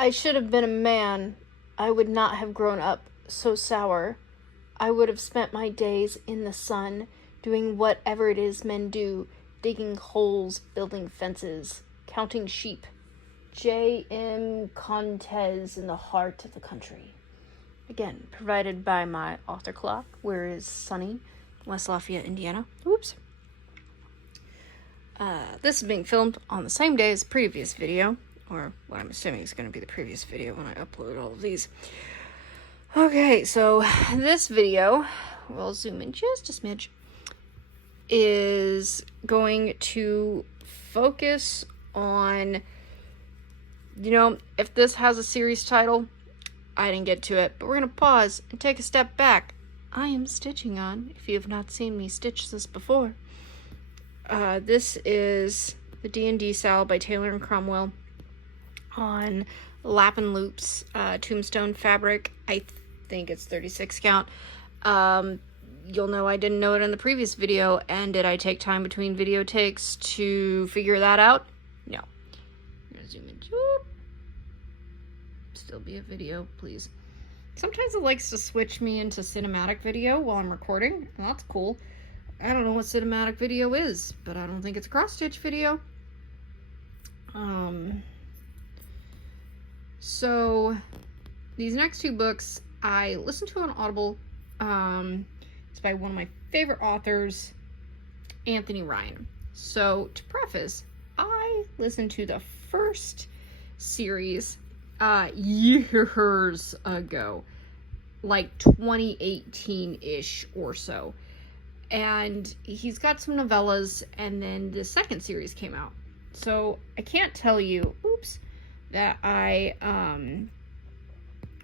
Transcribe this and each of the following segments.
I should have been a man. I would not have grown up so sour. I would have spent my days in the sun, doing whatever it is men do, digging holes, building fences, counting sheep. J.M. Contes in the heart of the country. Again, provided by my author clock, where is sunny, West Lafayette, Indiana. Oops. This is being filmed on the same day as the previous video, or what I'm assuming is going to be the previous video when I upload all of these. Okay, so this video, we'll zoom in just a smidge, is going to focus on, if this has a series title, I didn't get to it, but we're going to pause and take a step back. I am stitching on, if you have not seen me stitch this before. This is the D&D Sal by Taylor and Cromwell on Lap and Loops tombstone fabric. I think it's 36 count. You'll know I didn't know it in the previous video, and did I take time between video takes to figure that out? No. I'm gonna zoom in. Still be a video, please. Sometimes it likes to switch me into cinematic video while I'm recording, and that's cool. I don't know what cinematic video is, but I don't think it's a cross-stitch video. So these next two books I listened to on Audible. It's by one of my favorite authors, Anthony Ryan. So to preface, I listened to the first series years ago, like 2018-ish or so. And he's got some novellas, and then the second series came out. So I can't tell you, that I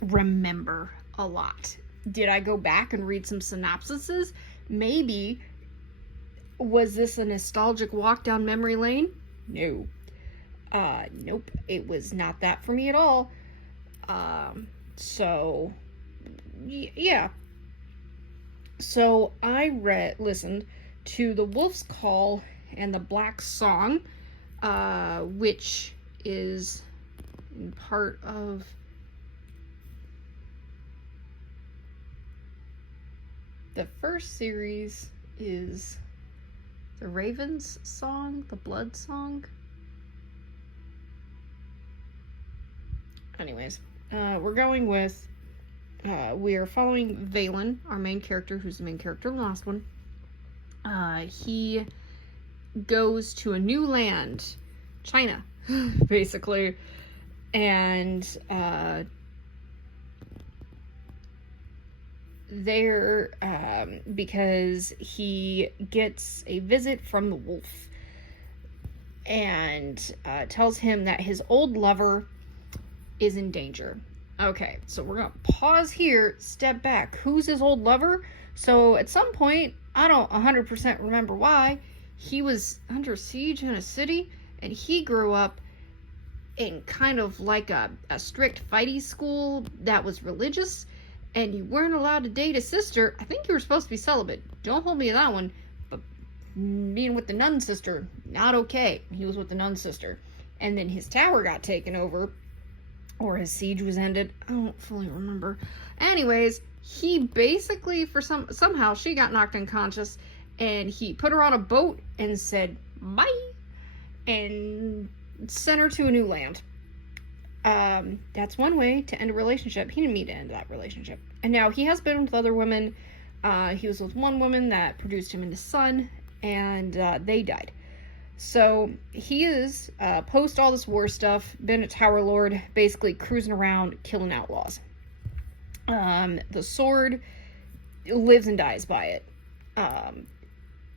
remember a lot. Did I go back and read some synopsises? Maybe. Was this a nostalgic walk down memory lane? No. Nope. It was not that for me at all. So, yeah. So I listened to The Wolf's Call and The Black Song, which is part of the first series is The Raven's Song, The Blood Song. Anyways, we're going with we are following Valen, our main character, who's the main character in the last one. He goes to a new land, China, basically, and there, because he gets a visit from the wolf, and tells him that his old lover is in danger. Okay, so we're gonna pause here, step back. Who's his old lover? So at some point, I don't 100% remember why, he was under siege in a city, and he grew up in kind of like a strict fighting school that was religious, and you weren't allowed to date a sister. I think you were supposed to be celibate. Don't hold me to that one, but being with the nun sister, not okay. He was with the nun sister. And then his tower got taken over, or his siege was ended. I don't fully remember. Anyways, he basically, somehow she got knocked unconscious, and he put her on a boat and said bye, and sent her to a new land. That's one way to end a relationship. He didn't mean to end that relationship. And now he has been with other women. He was with one woman that produced him and his son, and they died. So he is, post all this war stuff, been a Tower Lord, basically cruising around killing outlaws. The sword lives and dies by it.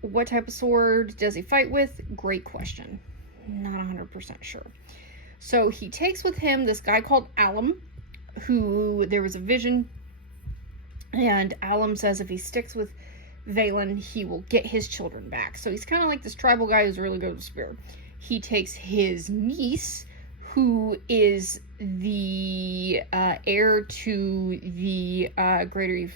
What type of sword does he fight with? Great question. Not 100% sure. So he takes with him this guy called Alum, who there was a vision, and Alum says if he sticks with Valen, he will get his children back. So he's kind of like this tribal guy who's really good with a spear. He takes his niece, who is the heir to the Greater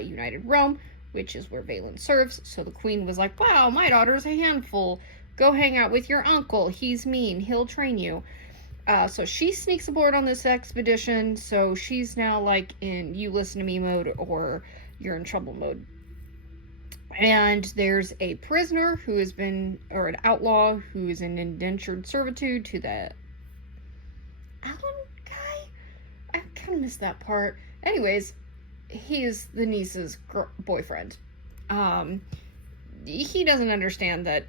United Realm, which is where Valen serves. So the queen was like, wow, my daughter's a handful. Go hang out with your uncle. He's mean. He'll train you. So she sneaks aboard on this expedition, so she's now like in you listen to me mode or you're in trouble mode. And there's a prisoner who has been, or an outlaw who is in indentured servitude to the Alan guy? I kind of missed that part. Anyways, he is the niece's boyfriend. He doesn't understand that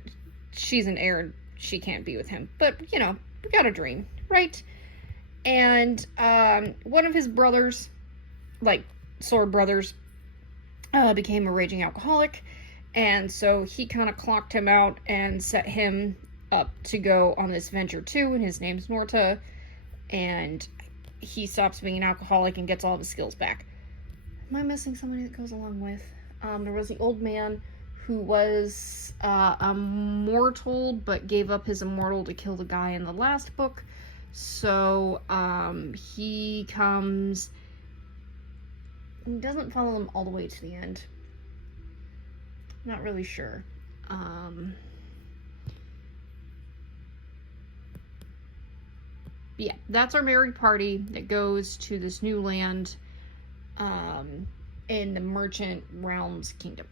she's an heir and she can't be with him. But, we got a dream, right? And one of his brothers, like sword brothers, became a raging alcoholic. And so he kind of clocked him out and set him up to go on this venture too. And his name's Norta. And he stops being an alcoholic and gets all of his skills back. Am I missing somebody that goes along with? There was the old man who was immortal, but gave up his immortal to kill the guy in the last book. So he comes... He doesn't follow them all the way to the end. Not really sure. Yeah, that's our merry party that goes to this new land in the Merchant Realms Kingdom.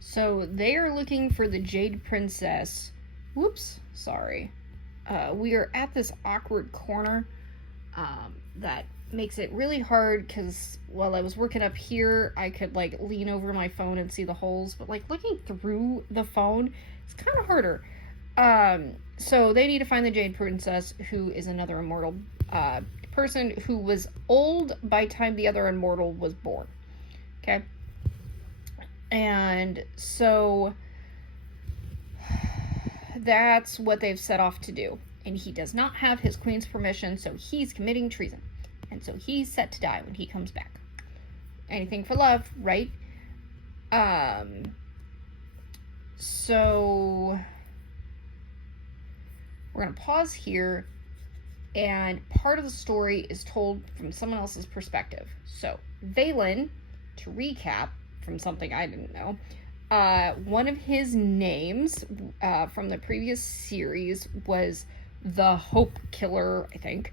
So they are looking for the Jade Princess. Whoops, sorry. We are at this awkward corner that makes it really hard because while I was working up here, I could like lean over my phone and see the holes, but like looking through the phone, it's kind of harder. So they need to find the Jade Princess, who is another immortal person who was old by the time the other immortal was born. Okay? And so that's what they've set off to do. And he does not have his queen's permission, so he's committing treason. And so he's set to die when he comes back. Anything for love, right? So we're going to pause here, and part of the story is told from someone else's perspective. So Vaylin, to recap from something I didn't know, one of his names from the previous series was the Hope Killer, I think,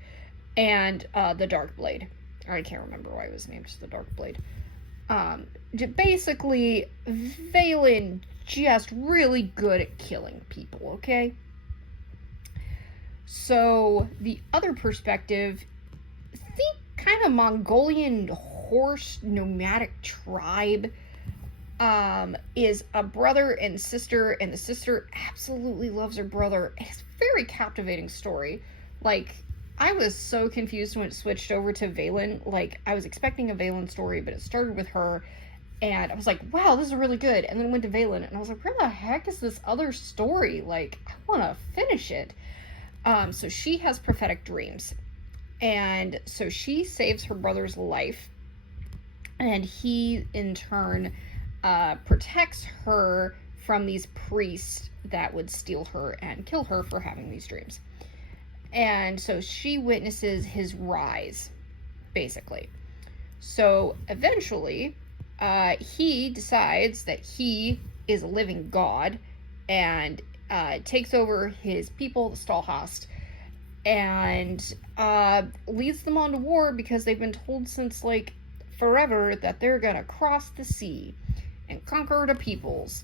and the Dark Blade. I can't remember why it was named the Dark Blade. Basically, Vaylin just really good at killing people, okay? So, the other perspective, think kind of Mongolian horse nomadic tribe, is a brother and sister, and the sister absolutely loves her brother. It's a very captivating story. Like, I was so confused when it switched over to Vaylin. Like, I was expecting a Vaylin story, but it started with her, and I was like, wow, this is really good. And then it went to Vaylin, and I was like, where the heck is this other story? Like, I want to finish it. So she has prophetic dreams. And so she saves her brother's life, and he, in turn, protects her from these priests that would steal her and kill her for having these dreams. And so she witnesses his rise, basically. So eventually, he decides that he is a living god and takes over his people, the Stalhast, and leads them on to war because they've been told since, like, forever that they're gonna cross the sea and conquer the peoples.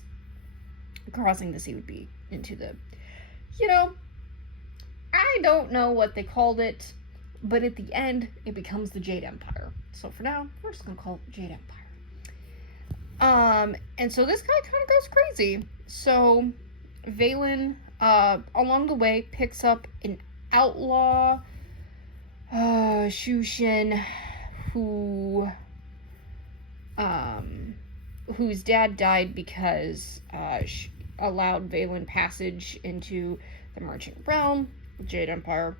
Crossing the sea would be into the, I don't know what they called it, but at the end, it becomes the Jade Empire. So for now, we're just gonna call it the Jade Empire. And so this guy kind of goes crazy. So Vaylin, along the way, picks up an outlaw, Shushin, whose dad died because allowed Vaylin passage into the Merchant Realm, the Jade Empire,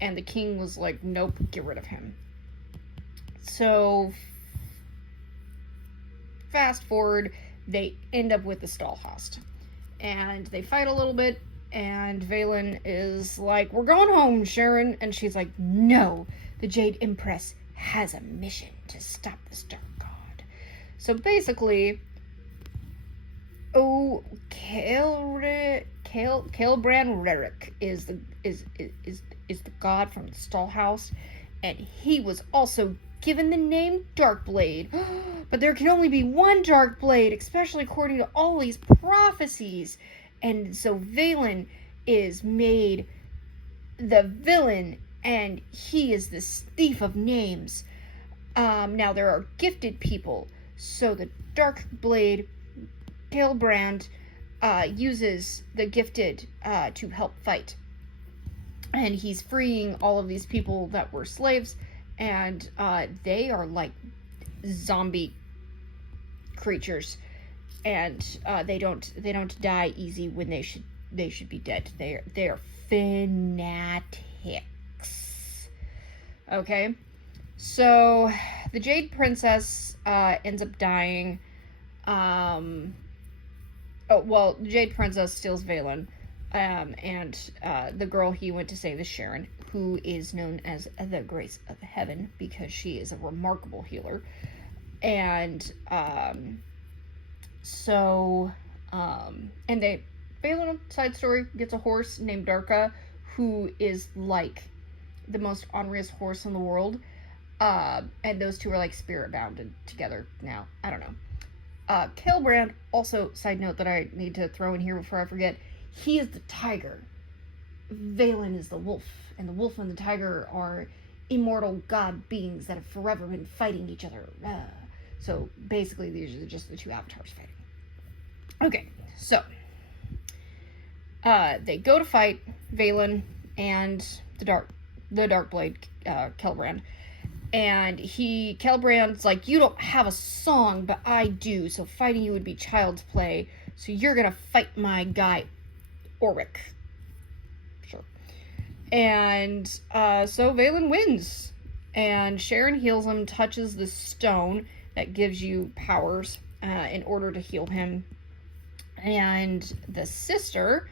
and the king was like, nope, get rid of him. So fast forward, they end up with the Stalhast, and they fight a little bit, and Vaylin is like, we're going home, Sharon, and she's like, no, the Jade Empress has a mission to stop this dark god. So basically, So Celebrand Rerik is the god from the Stallhouse, and he was also given the name Darkblade. But there can only be one Darkblade, especially according to all these prophecies. And so Valen is made the villain, and he is this thief of names. Now there are gifted people, so the Darkblade, Celebrand, uses the gifted to help fight. And he's freeing all of these people that were slaves, and they are like zombie creatures, and they don't die easy when they should be dead. They are fanatics. Okay, so the Jade Princess ends up dying. The Jade Princess steals Valen, and the girl he went to save is Sharon, who is known as the Grace of Heaven because she is a remarkable healer. And Valen, side story, gets a horse named Darka, who is like the most honoriest horse in the world. And those two are like spirit bounded together now. I don't know. Celebrand, also, side note that I need to throw in here before I forget, he is the tiger. Valen is the wolf, and the wolf and the tiger are immortal god beings that have forever been fighting each other. So basically, these are just the two avatars fighting. Okay, so they go to fight Valen and the Darkblade, Celebrand. And Celebrand's like, you don't have a song, but I do, so fighting you would be child's play, so you're gonna fight my guy, Ulrich. Sure. And, so Valen wins. And Sharon heals him, touches the stone that gives you powers, in order to heal him. And the sister...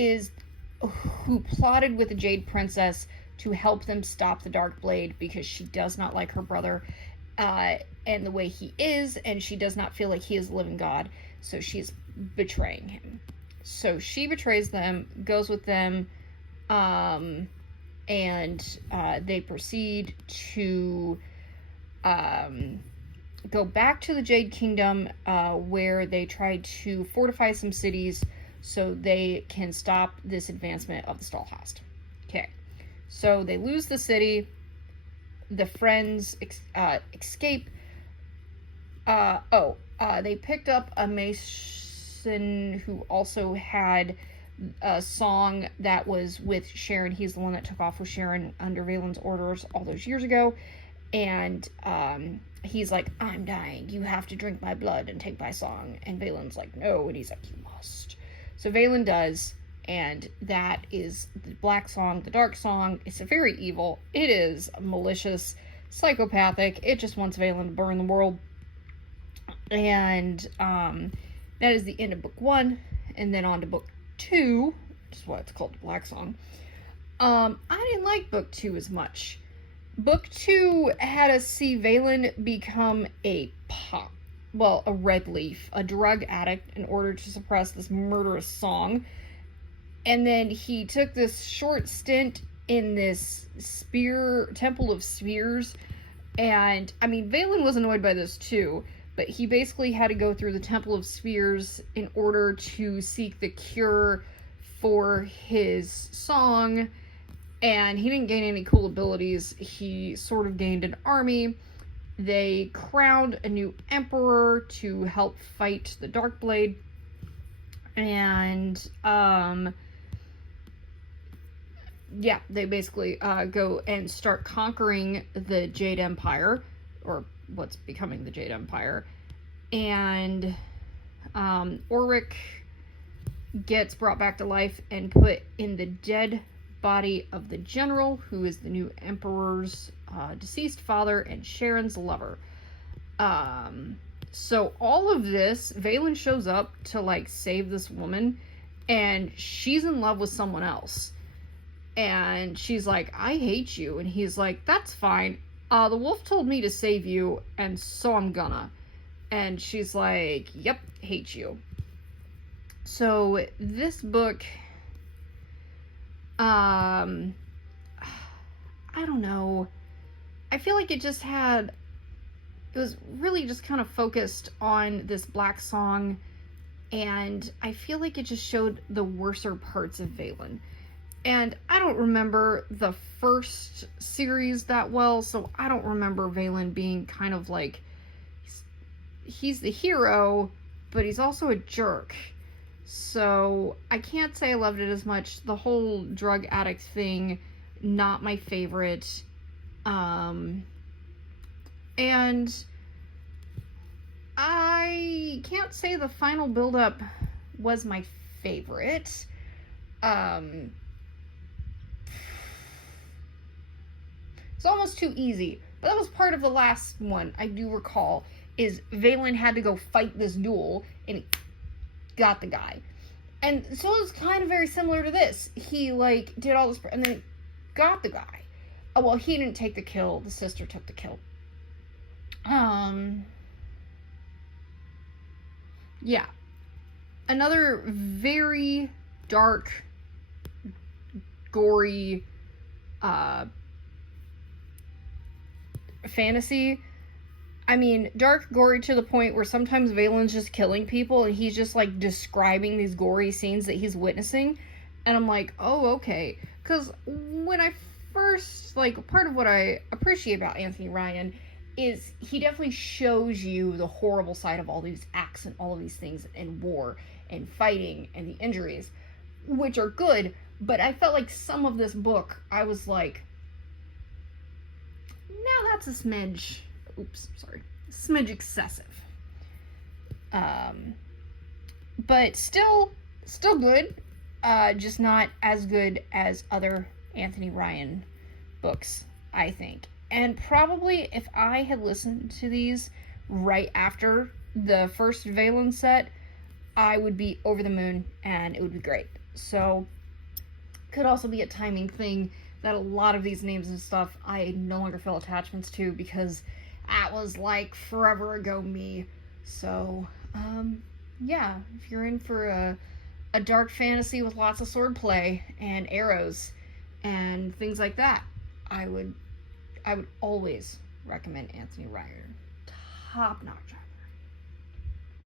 is who plotted with the Jade Princess to help them stop the Darkblade because she does not like her brother and the way he is, and she does not feel like he is a living god, so she's betraying him. So she betrays them, goes with them, and they proceed to go back to the Jade Kingdom, where they try to fortify some cities so they can stop this advancement of the Stallhouse. Okay, so they lose the city. The friends escape. They picked up a mason who also had a song that was with Sharon. He's the one that took off with Sharon under Valen's orders all those years ago. And he's like, I'm dying. You have to drink my blood and take my song. And Valen's like, no. And he's like, you must. So Valen does. And that is the black song, the dark song. It's very evil. It is malicious, psychopathic. It just wants Valen to burn the world. And that is the end of book 1. And then on to book 2, which is why it's called the black song. I didn't like book 2 as much. Book 2 had us see Valen become a red leaf, a drug addict, in order to suppress this murderous song. And then he took this short stint in this Temple of Spheres. And, I mean, Valen was annoyed by this too, but he basically had to go through the Temple of Spheres in order to seek the cure for his song. And he didn't gain any cool abilities. He sort of gained an army. They crowned a new emperor to help fight the Darkblade. And, they basically go and start conquering the Jade Empire, or what's becoming the Jade Empire. And Ulrich gets brought back to life and put in the dead body of the general, who is the new emperor's deceased father and Sharon's lover. So all of this, Valen shows up to like save this woman, and she's in love with someone else. And she's like, I hate you. And he's like, that's fine. The wolf told me to save you, and so I'm gonna. And she's like, yep, hate you. So this book, I don't know. I feel like it was really just kind of focused on this black song, and I feel like it just showed the worser parts of Valen. And I don't remember the first series that well, so I don't remember Valen being kind of like, he's the hero, but he's also a jerk. So I can't say I loved it as much. The whole drug addict thing, not my favorite. And I can't say the final build-up was my favorite. It's almost too easy. But that was part of the last one, I do recall, is Valen had to go fight this duel, and he got the guy. And so it was kind of very similar to this. He, like, did all this, and then got the guy. Oh, well, he didn't take the kill. The sister took the kill. Yeah. Another very dark, gory, fantasy. I mean, dark, gory to the point where sometimes Valen's just killing people and he's just like describing these gory scenes that he's witnessing. And I'm like, oh, okay. Because when I first, like, part of what I appreciate about Anthony Ryan is he definitely shows you the horrible side of all these acts and all of these things and war and fighting and the injuries, which are good. But I felt like some of this book, I was like, now that's a smidge, smidge excessive. But still good, just not as good as other Anthony Ryan books, I think. And probably if I had listened to these right after the first Valen set, I would be over the moon and it would be great. So, could also be a timing thing that a lot of these names and stuff I no longer feel attachments to because that was like forever ago me. So, yeah, if you're in for a dark fantasy with lots of swordplay and arrows and things like that, I would always recommend Anthony Ryan. Top notch.